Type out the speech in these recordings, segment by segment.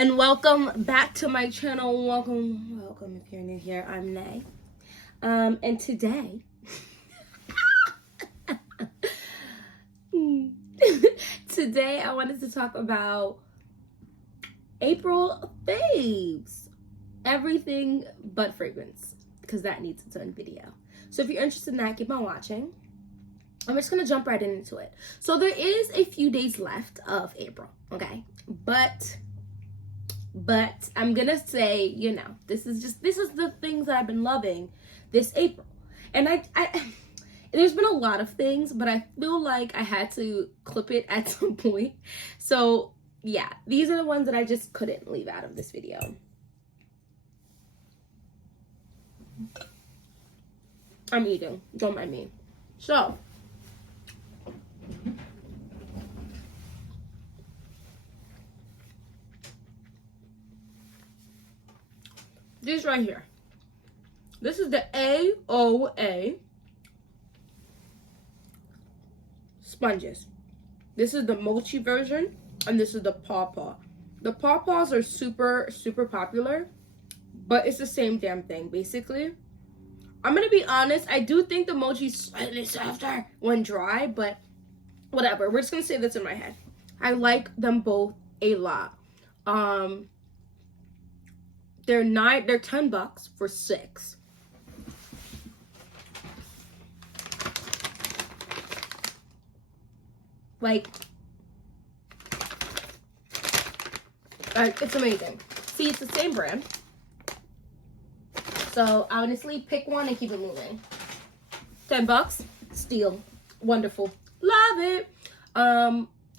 and welcome back to my channel. Welcome if you're new here. I'm Nay. And today, today I wanted to talk about April faves. Everything but fragrance, because that needs its own video. So if you're interested in that, keep on watching. I'm just gonna jump right into it. So there is a few days left of April, okay? But I'm gonna say, you know, this is the things that I've been loving this April. And I there's been a lot of things, but I feel like I had to clip it at some point. So yeah, these are the ones that I just couldn't leave out of this video. I'm eating, don't mind me. So this right here. This is the AOA sponges. This is the mochi version, and this is the pawpaw. The pawpaws are super popular, but it's the same damn thing, basically. I'm gonna be honest, I do think the mochi's slightly softer when dry, but whatever. We're just gonna say that's in my head. I like them both a lot. They're $10 for 6. Like, it's amazing. See, it's the same brand. So honestly, pick one and keep it moving. $10, steal, wonderful, love it.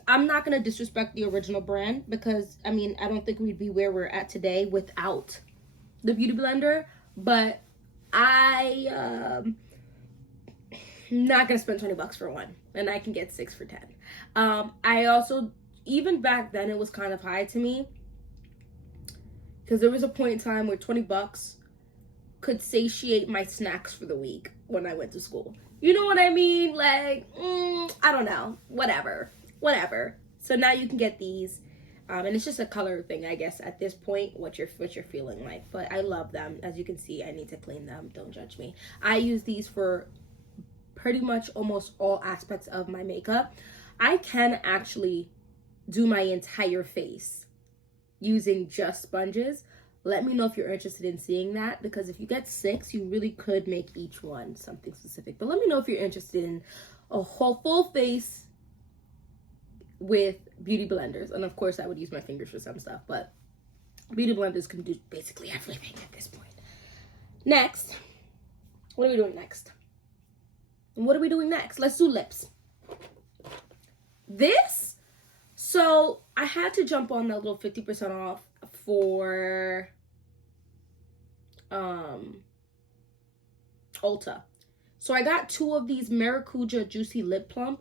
I'm not gonna disrespect the original brand because I mean I don't think we'd be where we're at today without the beauty blender. But I'm not gonna spend $20 for one, and I can get 6 for 10. I also, even back then, it was kind of high to me because there was a point in time where $20 could satiate my snacks for the week when I went to school. You know what I mean? Like, I don't know, whatever. So now you can get these, and it's just a color thing, I guess, at this point, what you're feeling like. But I love them. As you can see, I need to clean them. Don't judge me. I use these for pretty much almost all aspects of my makeup. I can actually do my entire face using just sponges. Let me know if you're interested in seeing that, because if you get 6, you really could make each one something specific. But let me know if you're interested in a whole full face with beauty blenders. And of course I would use my fingers for some stuff, but beauty blenders can do basically everything at this point. Next, what are we doing next? Let's do lips. So I had to jump on the little 50% off for Ulta. So I got 2 of these Maracuja Juicy Lip Plump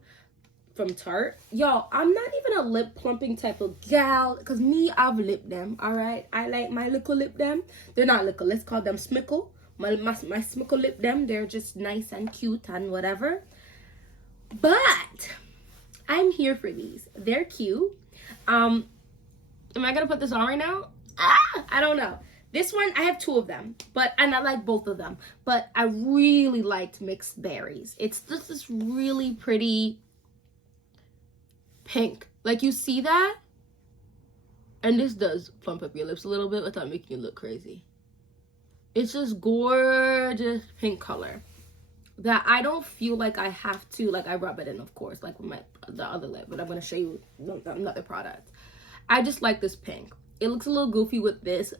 from Tarte. Y'all, I'm not even a lip plumping type of gal, because me, I've lip them, all right? I like my little lip them. They're not little, let's call them smickle. My smickle lip them. They're just nice and cute and whatever. But I'm here for these. They're cute. Am I gonna put this on right now? I don't know. This one, I have 2 of them, and I like both of them, but I really liked Mixed Berries. It's just this really pretty pink. Like, you see that? And this does plump up your lips a little bit without making you look crazy. It's just gorgeous pink color that I don't feel like I have to, like, I rub it in, of course, like with the other lip, but I'm going to show you another product. I just like this pink. It looks a little goofy with this.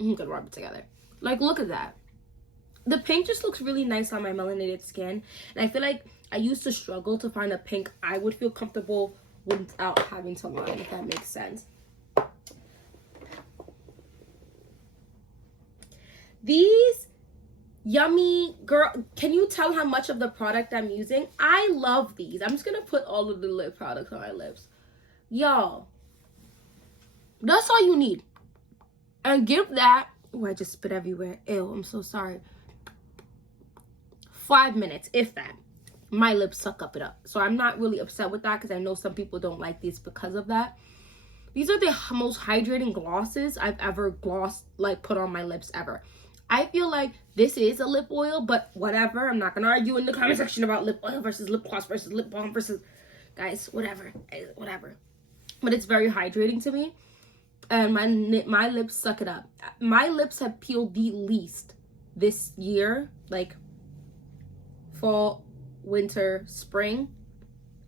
I'm gonna rub it together. Like, look at that. The pink just looks really nice on my melanated skin. And I feel like I used to struggle to find a pink I would feel comfortable without having to line, if that makes sense. These yummy, girl, can you tell how much of the product I'm using? I love these. I'm just gonna put all of the lip products on my lips. Y'all, that's all you need. And give that, oh, I just spit everywhere. Ew, I'm so sorry. 5 minutes, if that. My lips suck it up. So I'm not really upset with that because I know some people don't like these because of that. These are the most hydrating glosses I've ever put on my lips ever. I feel like this is a lip oil, but whatever. I'm not going to argue in the comment section about lip oil versus lip gloss versus lip balm versus... Guys, whatever. But it's very hydrating to me. And my lips suck it up. My lips have peeled the least this year. Like, fall, winter, spring,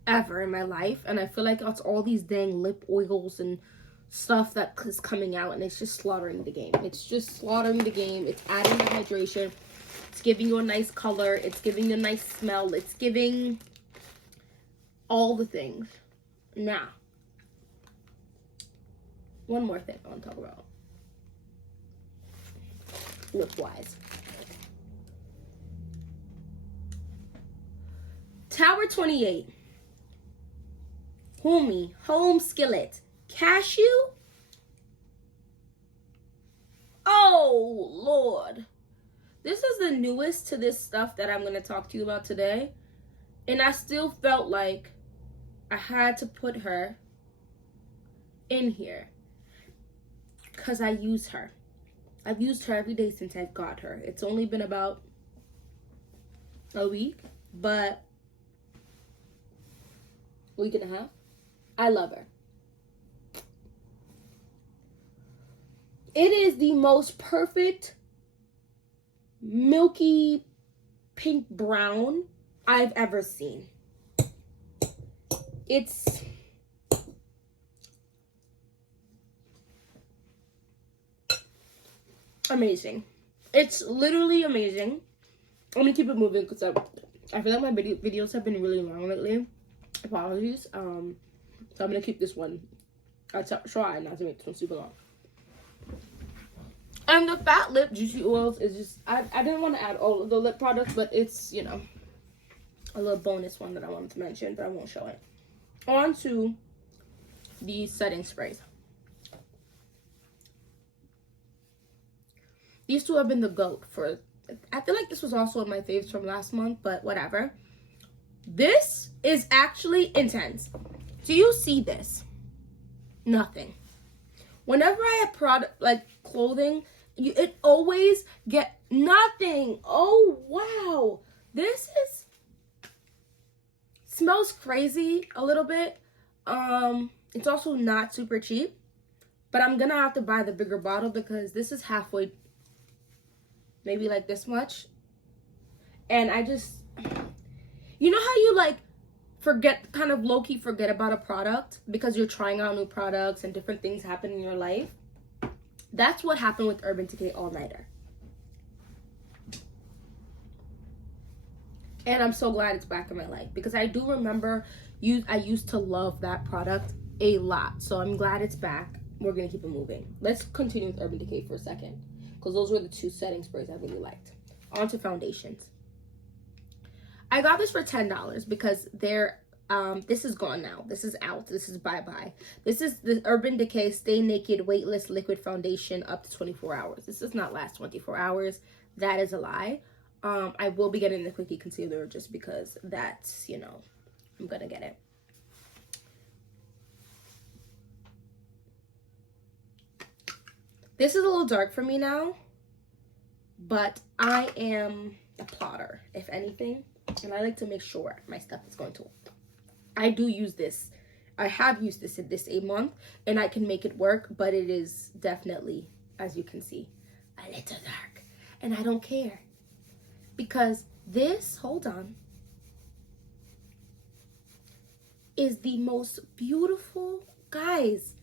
ever in my life. And I feel like it's all these dang lip oils and stuff that is coming out, and it's just slaughtering the game. It's adding the hydration. It's giving you a nice color. It's giving you a nice smell. It's giving all the things. Now, one more thing I want to talk about lip wise. Tower 28 home skillet cashew. Oh Lord, this is the newest to this stuff that I'm going to talk to you about today, and I still felt like I had to put her in here because I use her. I've used her every day since I got her. It's only been about a week, but week and a half. I love her. It is the most perfect milky pink brown I've ever seen. It's amazing. It's literally amazing. I'm gonna keep it moving because I feel like my videos have been really long lately. Apologies. So I'm gonna keep this one. I try not to make this one super long. And the Fat Lip Juicy Oils is just, I didn't want to add all of the lip products, but it's, you know, a little bonus one that I wanted to mention, but I won't show it. On to the setting sprays. These two have been the GOAT for, I feel like this was also in my faves from last month, but whatever. This is actually intense. Do you see this? Nothing. Whenever I have product, like clothing, it always get nothing. Oh, wow. This smells crazy a little bit. It's also not super cheap, but I'm gonna have to buy the bigger bottle because this is halfway, maybe like this much. And I just, you know how you like kind of low-key forget about a product because you're trying out new products and different things happen in your life? That's what happened with Urban Decay All Nighter. And I'm so glad it's back in my life because I do remember I used to love that product a lot. So I'm glad it's back. We're going to keep it moving. Let's continue with Urban Decay for a second because those were the two setting sprays I really liked. On to foundations. I got this for $10 because they're this is gone now. This is out. This is bye-bye. This is the Urban Decay Stay Naked Weightless Liquid Foundation up to 24 hours. This does not last 24 hours. That is a lie. I will be getting the Quickie Concealer just because that's, you know, I'm gonna get it. This is a little dark for me now, but I am a plotter, if anything, and I like to make sure my stuff is going to work. I do use this. I have used this in this a month, and I can make it work, but it is definitely, as you can see, a little dark, and I don't care. Because this, hold on, is the most beautiful, guys,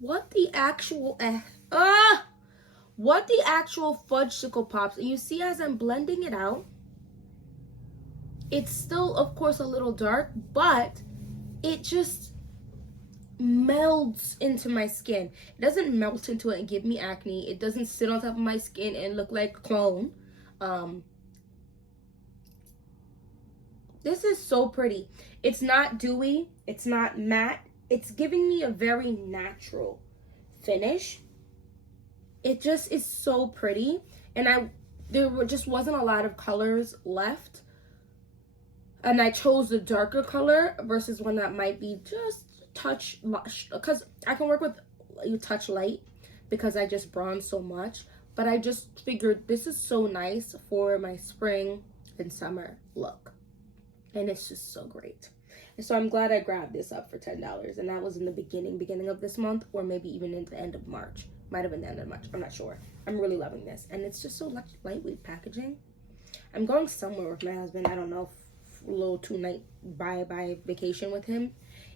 what the actual fudgesicle pops. And you see as I'm blending it out, it's still, of course, a little dark, but it just melds into my skin. It doesn't melt into it and give me acne. It doesn't sit on top of my skin and look like a clone. This is so pretty. It's not dewy. It's not matte. It's giving me a very natural finish. It just is so pretty. And there just wasn't a lot of colors left. And I chose the darker color versus one that might be just touch, because I can work with touch light because I just bronze so much, but I just figured this is so nice for my spring and summer look, and it's just so great. And so I'm glad I grabbed this up for $10, and that was in the beginning of this month, or maybe even into the end of March. Might have been the end of March, I'm not sure. I'm really loving this, and it's just so lightweight packaging. I'm going somewhere with my husband, I don't know, a little 2-night bye vacation with him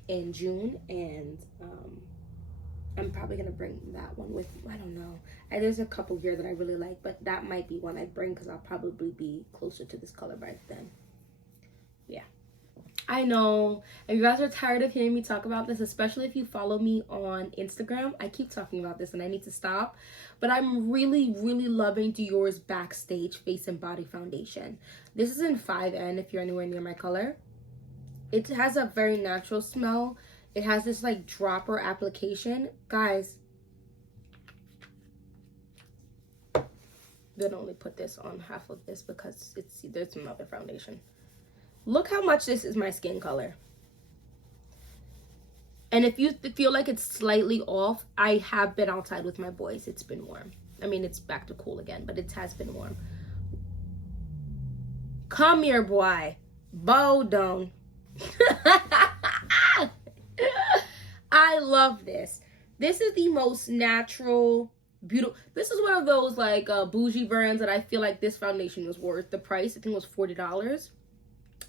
in June, and I'm probably gonna bring that one with me. I don't know. There's a couple here that I really like, but that might be one I bring because I'll probably be closer to this color by then. Yeah. I know, and you guys are tired of hearing me talk about this, especially if you follow me on Instagram. I keep talking about this and I need to stop, but I'm really loving Dior's Backstage Face and Body Foundation. This is in 5N if you're anywhere near my color. It has a very natural smell. It has this like dropper application. Guys, then only put this on half of this because there's another foundation. Look how much this is my skin color. And if you feel like it's slightly off, I have been outside with my boys. It's been warm. I mean, it's back to cool again, but it has been warm. Come here, boy. Bow down. I love this. This is the most natural, beautiful. This is one of those like bougie brands that I feel like this foundation was worth the price. I think it was $40.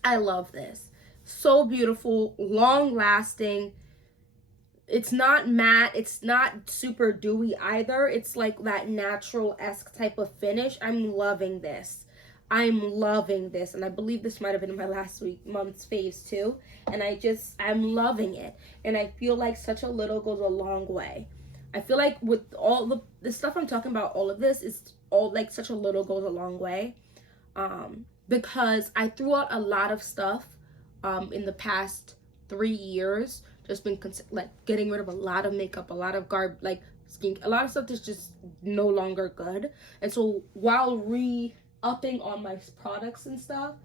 I love this. So beautiful, long lasting. It's not matte. It's not super dewy either. It's like that natural-esque type of finish. I'm loving this. I'm loving this. And I believe this might have been my last month's faves too. And I'm loving it. And I feel like such a little goes a long way. I feel like with all the stuff I'm talking about, all of this is all like such a little goes a long way. Because I threw out a lot of stuff in the past 3 years. Just been like getting rid of a lot of makeup, a lot of a lot of stuff that's just no longer good. And so while re-upping on my products and stuff,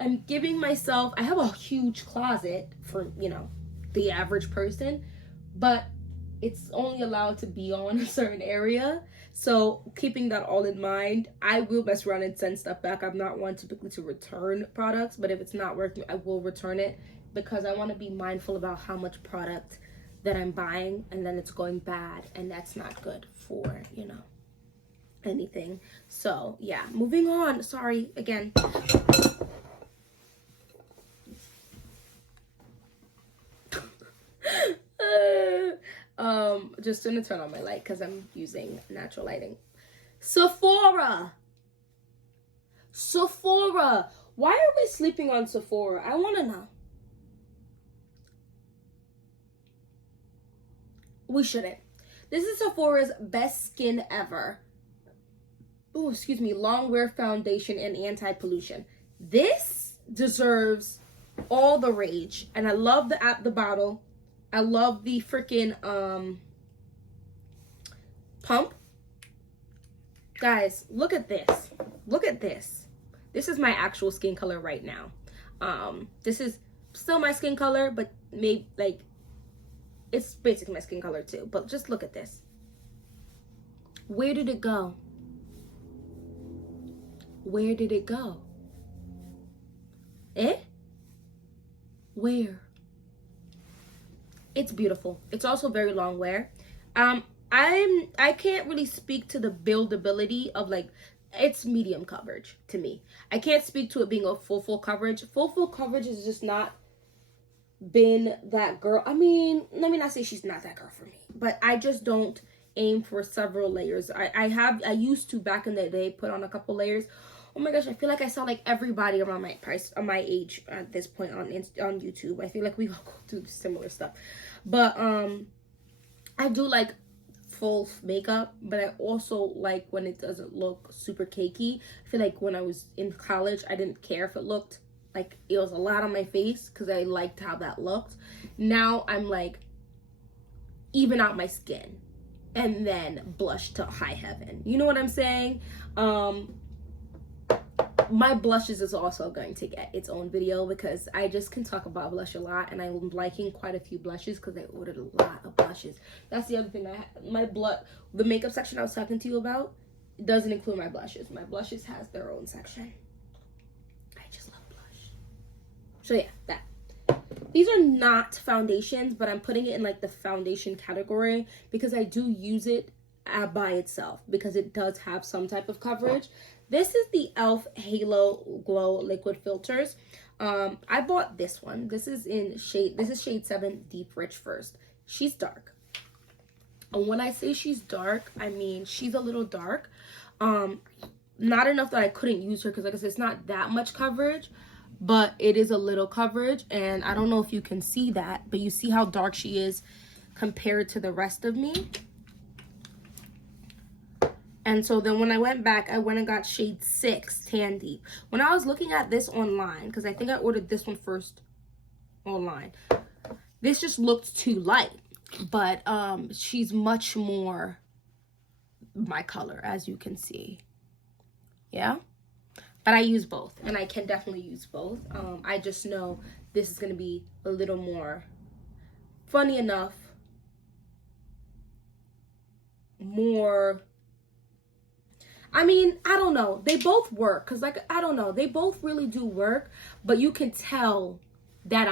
I'm giving myself, I have a huge closet for, the average person, but it's only allowed to be on a certain area. So keeping that all in mind, I will mess around and send stuff back. I'm not one typically to return products, but if it's not working, I will return it because I want to be mindful about how much product that I'm buying and then it's going bad, and that's not good for, anything. So yeah, moving on. Sorry again. Just gonna turn on my light because I'm using natural lighting. Sephora. Why are we sleeping on Sephora? I want to know. We shouldn't. This is Sephora's best skin ever. Oh, excuse me. Long wear foundation and anti-pollution. This deserves all the rage. And I love the bottle. I love the freaking pump. Guys, look at this. Look at this. This is my actual skin color right now. This is still my skin color, but maybe like it's basically my skin color too. But just look at this. Where did it go? Where did it go? Where? It's beautiful. It's also very long wear. I can't really speak to the buildability of like, it's medium coverage to me. I can't speak to it being a full coverage. Full coverage is just not been that girl. I mean, let me not say she's not that girl for me, but I just don't aim for several layers. I used to back in the day put on a couple layers. Oh my gosh, I feel like I saw like everybody around my age at this point on YouTube. I feel like we all go through similar stuff. But I do like full makeup, but I also like when it doesn't look super cakey. I feel like when I was in college, I didn't care if it looked like it was a lot on my face because I liked how that looked. Now I'm like, even out my skin and then blush to high heaven. You know what I'm saying? my blushes is also going to get its own video because I just can talk about blush a lot, and I'm liking quite a few blushes because I ordered a lot of blushes. That's the other thing. The makeup section I was talking to you about doesn't include my blushes. My blushes has their own section. I just love blush. So yeah, that. These are not foundations, but I'm putting it in like the foundation category because I do use it by itself because it does have some type of coverage. This is the e.l.f. Halo Glow Liquid Filters. I bought this one. This is shade 7 Deep Rich First. She's dark. And when I say she's dark, I mean she's a little dark. Not enough that I couldn't use her because like I said, it's not that much coverage. But it is a little coverage, and I don't know if you can see that, but you see how dark she is compared to the rest of me. And so then when I went back, I went and got shade 6 Tan Deep. When I was looking at this online, because I think I ordered this one first online, this just looked too light. But she's much more my color, as you can see. Yeah? But I use both, and I can definitely use both. I just know this is going to be a little more, funny enough, more, I mean, I don't know. They both work, because, like, I don't know. They both really do work, but you can tell that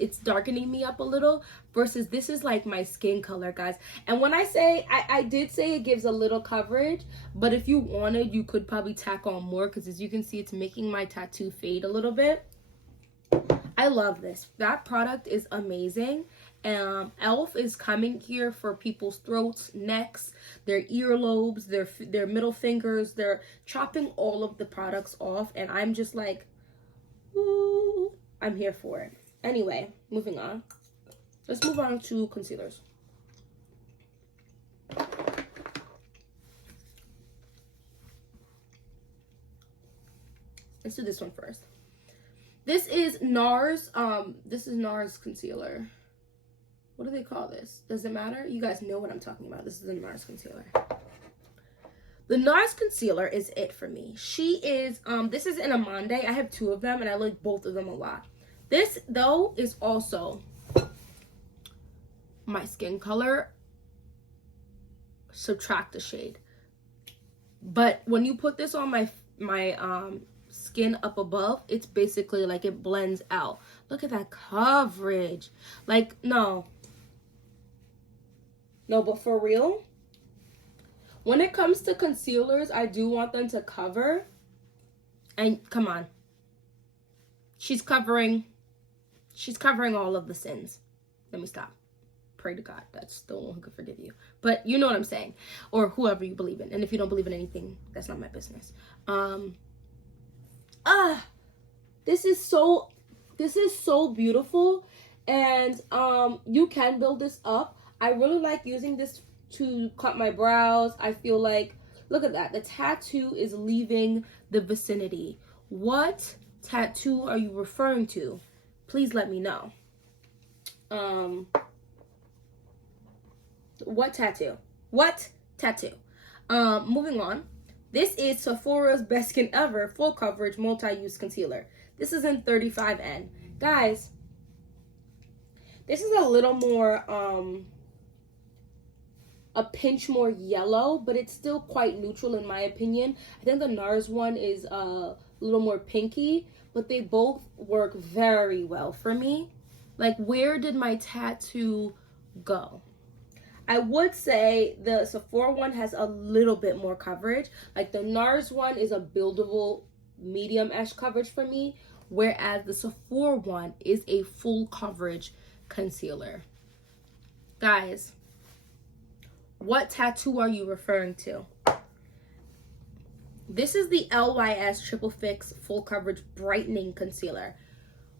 it's darkening me up a little versus this is like my skin color, guys. And when I say, I did say it gives a little coverage, but if you wanted, you could probably tack on more because as you can see, it's making my tattoo fade a little bit. I love this. That product is amazing. e.l.f. is coming here for people's throats, necks, their earlobes, their middle fingers. They're chopping all of the products off, and I'm just like, ooh, I'm here for it. Anyway, moving on. Let's move on to concealers. Let's do this one first. This is NARS. This is NARS concealer. What do they call this? Does it matter? You guys know what I'm talking about. This is the NARS concealer. The NARS concealer is it for me. She is, this is in a Monde. I have 2 of them, and I like both of them a lot. This, though, is also my skin color. Subtract a shade. But when you put this on my skin up above, it's basically like it blends out. Look at that coverage. Like, no, but for real, when it comes to concealers, I do want them to cover. And come on, she's covering all of the sins. Let me stop. Pray to God that's the one who could forgive you, but you know what I'm saying, or whoever you believe in. And if you don't believe in anything, that's not my business. This is so beautiful, and you can build this up. I really like using this to cut my brows. I feel like, look at that, the tattoo is leaving the vicinity. What tattoo are you referring to? Please let me know. What tattoo? Moving on. This is Sephora's Best Skin Ever Full Coverage Multi-Use Concealer. This is in 35N. Guys, this is a little more, a pinch more yellow, but it's still quite neutral in my opinion. I think the NARS one is a little more pinky, but they both work very well for me. Like, where did my tattoo go? I would say the Sephora one has a little bit more coverage. Like the NARS one is a buildable medium-ish coverage for me, whereas the Sephora one is a full coverage concealer. Guys, what tattoo are you referring to? This is the LYS Triple Fix Full Coverage Brightening Concealer.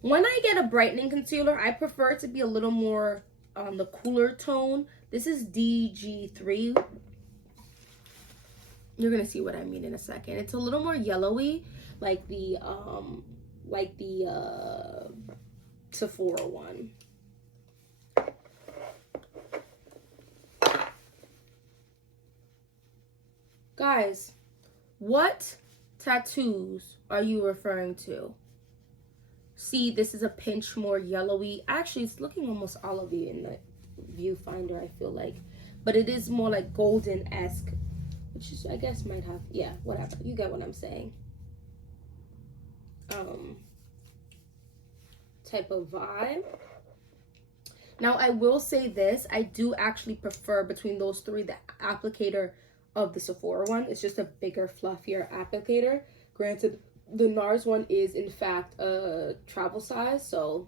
When I get a brightening concealer, I prefer it to be a little more on the cooler tone. This is DG3. You're gonna see what I mean in a second. It's a little more yellowy, like the Sephora one. Guys, what tattoos are you referring to? See, this is a pinch more yellowy. Actually, it's looking almost olivey in the viewfinder, I feel like. But it is more like golden-esque, which is, I guess, might have, yeah, whatever. You get what I'm saying. Type of vibe. Now, I will say this. I do actually prefer between those three the applicator of the Sephora one. It's just a bigger, fluffier applicator. Granted, the NARS one is, in fact, a travel size. So,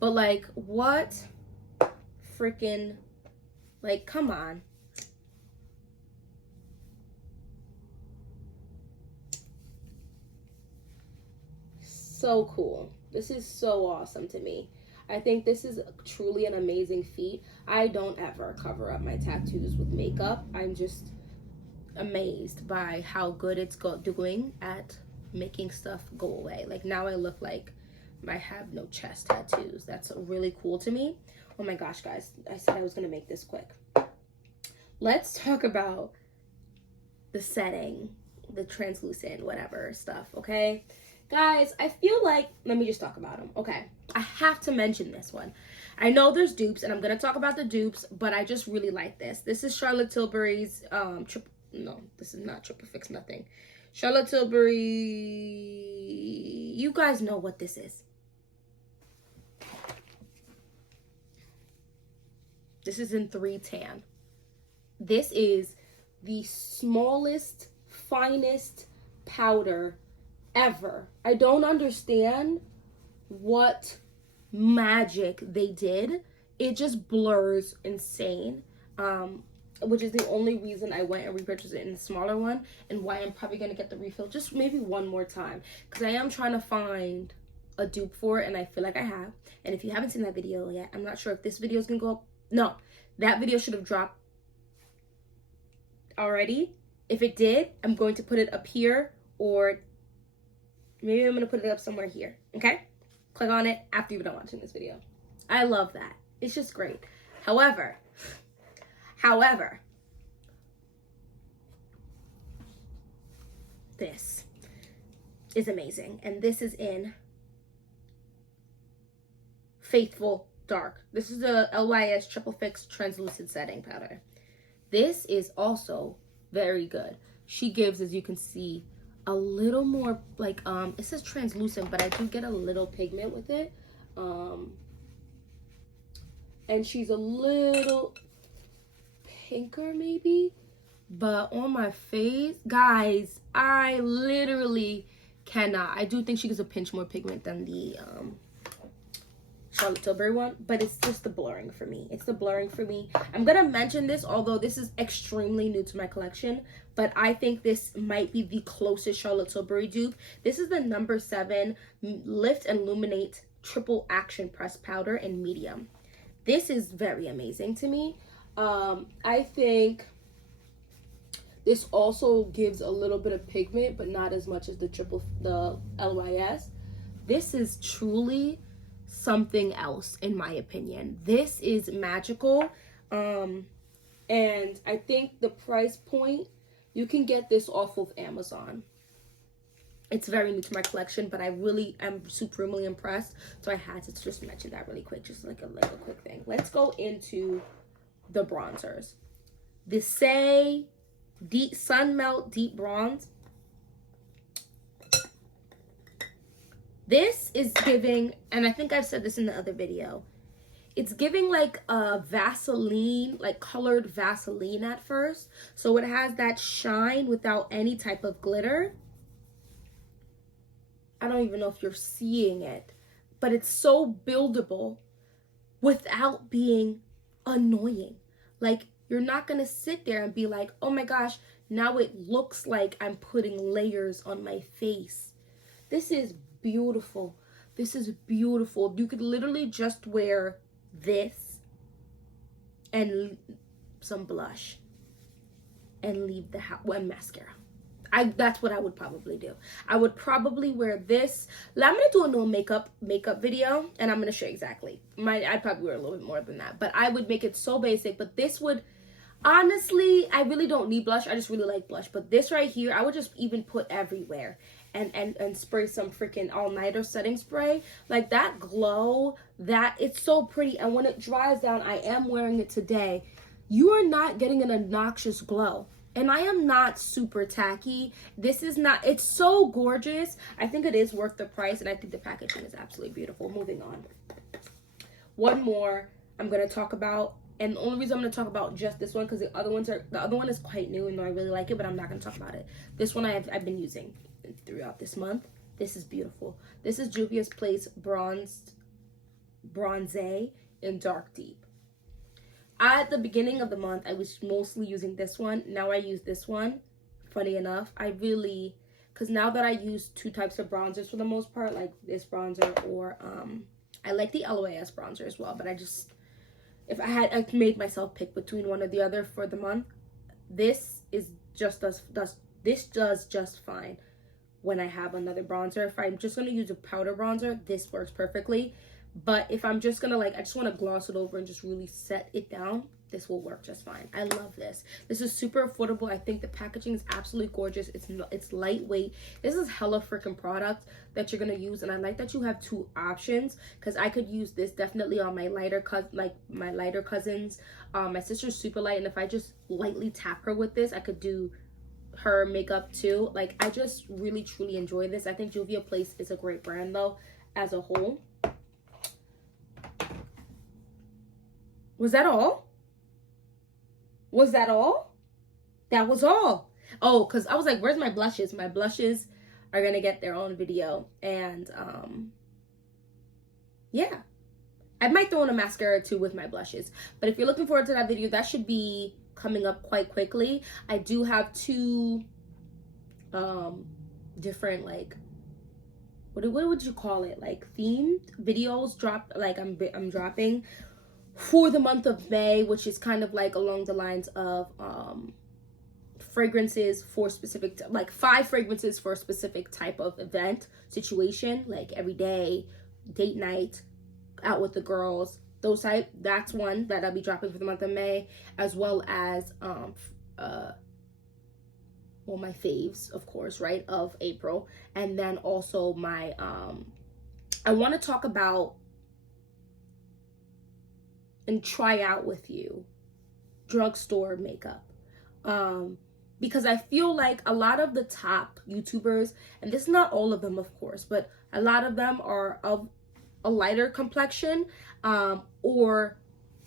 but like, what freaking, like, come on. So cool. This is so awesome to me. I think this is truly an amazing feat. I don't ever cover up my tattoos with makeup. I'm just amazed by how good it's doing at making stuff go away. Like, now I look like I have no chest tattoos. That's really cool to me. Oh my gosh, guys. I said I was going to make this quick. Let's talk about the setting, the translucent, whatever stuff, okay? Guys, I feel like, let me just talk about them. Okay, I have to mention this one. I know there's dupes, and I'm going to talk about the dupes, but I just really like this. This is Charlotte Tilbury's, no, this is not Triple Fix Nothing. Charlotte Tilbury, you guys know what this is. This is in 3 tan. This is the smallest, finest powder ever. I don't understand what magic they did. It just blurs insane, which is the only reason I went and repurchased it in the smaller one, and why I'm probably going to get the refill just maybe one more time, because I am trying to find a dupe for it, and I feel like I have. And if you haven't seen that video yet, I'm not sure if this video is going to go up. No, that video should have dropped already. If it did, I'm going to put it up here, or maybe I'm going to put it up somewhere here, okay? Click on it after you're done watching this video. I love that. It's just great. However, this is amazing. And this is in Faithful Dark. This is a LYS Triple Fix Translucent Setting Powder. This is also very good. She gives, as you can see, a little more, like, it says translucent, but I do get a little pigment with it. And she's a little pinker, maybe. But on my face, guys, I literally cannot. I do think she gives a pinch more pigment than the Charlotte Tilbury one, but it's just the blurring for me. It's the blurring for me. I'm gonna mention this, although this is extremely new to my collection, but I think this might be the closest Charlotte Tilbury dupe. This is the number 7 Lift and Illuminate Triple Action Press Powder in medium. This is very amazing to me. I think this also gives a little bit of pigment, but not as much as the LYS. This is truly something else, in my opinion. This is magical. And I think the price point, you can get this off of Amazon. It's very new to my collection, but I really am supremely impressed. So I had to just mention that really quick, just like a quick thing. Let's go into the bronzers. The Say Deep Sun Melt Deep Bronze. This is giving, and I think I've said this in the other video, it's giving like a Vaseline, like colored Vaseline at first. So it has that shine without any type of glitter. I don't even know if you're seeing it, but it's so buildable without being annoying. Like, you're not gonna sit there and be like, oh my gosh, now it looks like I'm putting layers on my face. This is beautiful. This is beautiful. You could literally just wear this and some blush and leave the house, and mascara. That's what I would probably do. I would probably wear this. I'm gonna do a no makeup video, and I'm gonna show you exactly. I'd probably wear a little bit more than that, but I would make it so basic. But this would, Honestly, I really don't need blush. I just really like blush. But this right here, I would just even put everywhere. And spray some freaking all-nighter setting spray. Like that glow, that it's so pretty. And when it dries down, I am wearing it today. You are not getting an obnoxious glow. And I am not super tacky. This is not, it's so gorgeous. I think it is worth the price. And I think the packaging is absolutely beautiful. Moving on. One more I'm going to talk about. And the only reason I'm going to talk about just this one, because the other one is quite new and I really like it, but I'm not going to talk about it. This one I've been using throughout this month. This is beautiful. This is Juvia's Place Bronze in Dark Deep. At the beginning of the month, I was mostly using this one. Now I use this one. Funny enough, because now that I use two types of bronzers for the most part, like this bronzer or I like the LOAS bronzer as well, but if I made myself pick between one or the other for the month, this does just fine when I have another bronzer. If I'm just going to use a powder bronzer, this works perfectly. But if I'm just going to I just want to gloss it over and just really set it down, this will work just fine. I love this. This is super affordable. I think the packaging is absolutely gorgeous. It's lightweight. This is hella freaking product that you're going to use. And I like that you have two options, because I could use this definitely on my lighter cousins. My sister's super light. And if I just lightly tap her with this, I could do her makeup too. Like, I just really truly enjoy this. I think Juvia Place is a great brand though as a whole. Was that all? Was that all? That was all. Oh, because I was like, where's my blushes? My blushes are gonna get their own video. And yeah, I might throw in a mascara too with my blushes. But if you're looking forward to that video, that should be coming up quite quickly. I do have two different, like, what would you call it, like themed videos I'm dropping for the month of May, which is kind of like along the lines of fragrances for specific, like 5 fragrances for a specific type of event situation, like every day, date night, out with the girls, those type. That's one that I'll be dropping for the month of May, as well as my faves, of course, right, of April. And then also my I want to talk about and try out with you drugstore makeup, because I feel like a lot of the top YouTubers, and this is not all of them of course, but a lot of them are of a lighter complexion or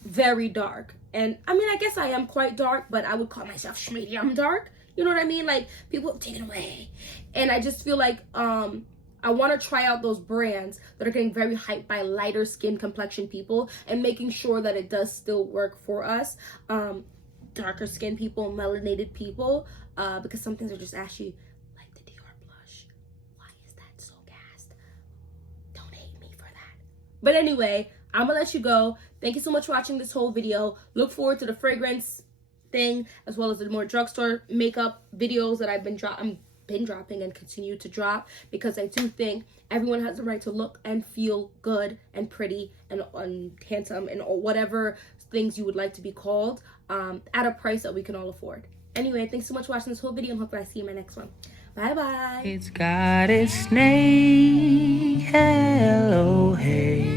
very dark. And I mean, I guess I am quite dark, but I would call myself medium dark, you know what I mean? Like, people take it away. And I just feel like I want to try out those brands that are getting very hyped by lighter skin complexion people and making sure that it does still work for us, darker skin people, melanated people, because some things are just ashy, like the Dior blush. Why is that so gassed? Don't hate me for that. But anyway, I'm gonna let you go. Thank you so much for watching this whole video. Look forward to the fragrance thing, as well as the more drugstore makeup videos that I've been dropping and continue to drop, because I do think everyone has the right to look and feel good and pretty and handsome and whatever things you would like to be called, at a price that we can all afford. Anyway, thanks so much for watching this whole video, and hope I see you in my next one. Bye bye. It's got its name. Hello, hey.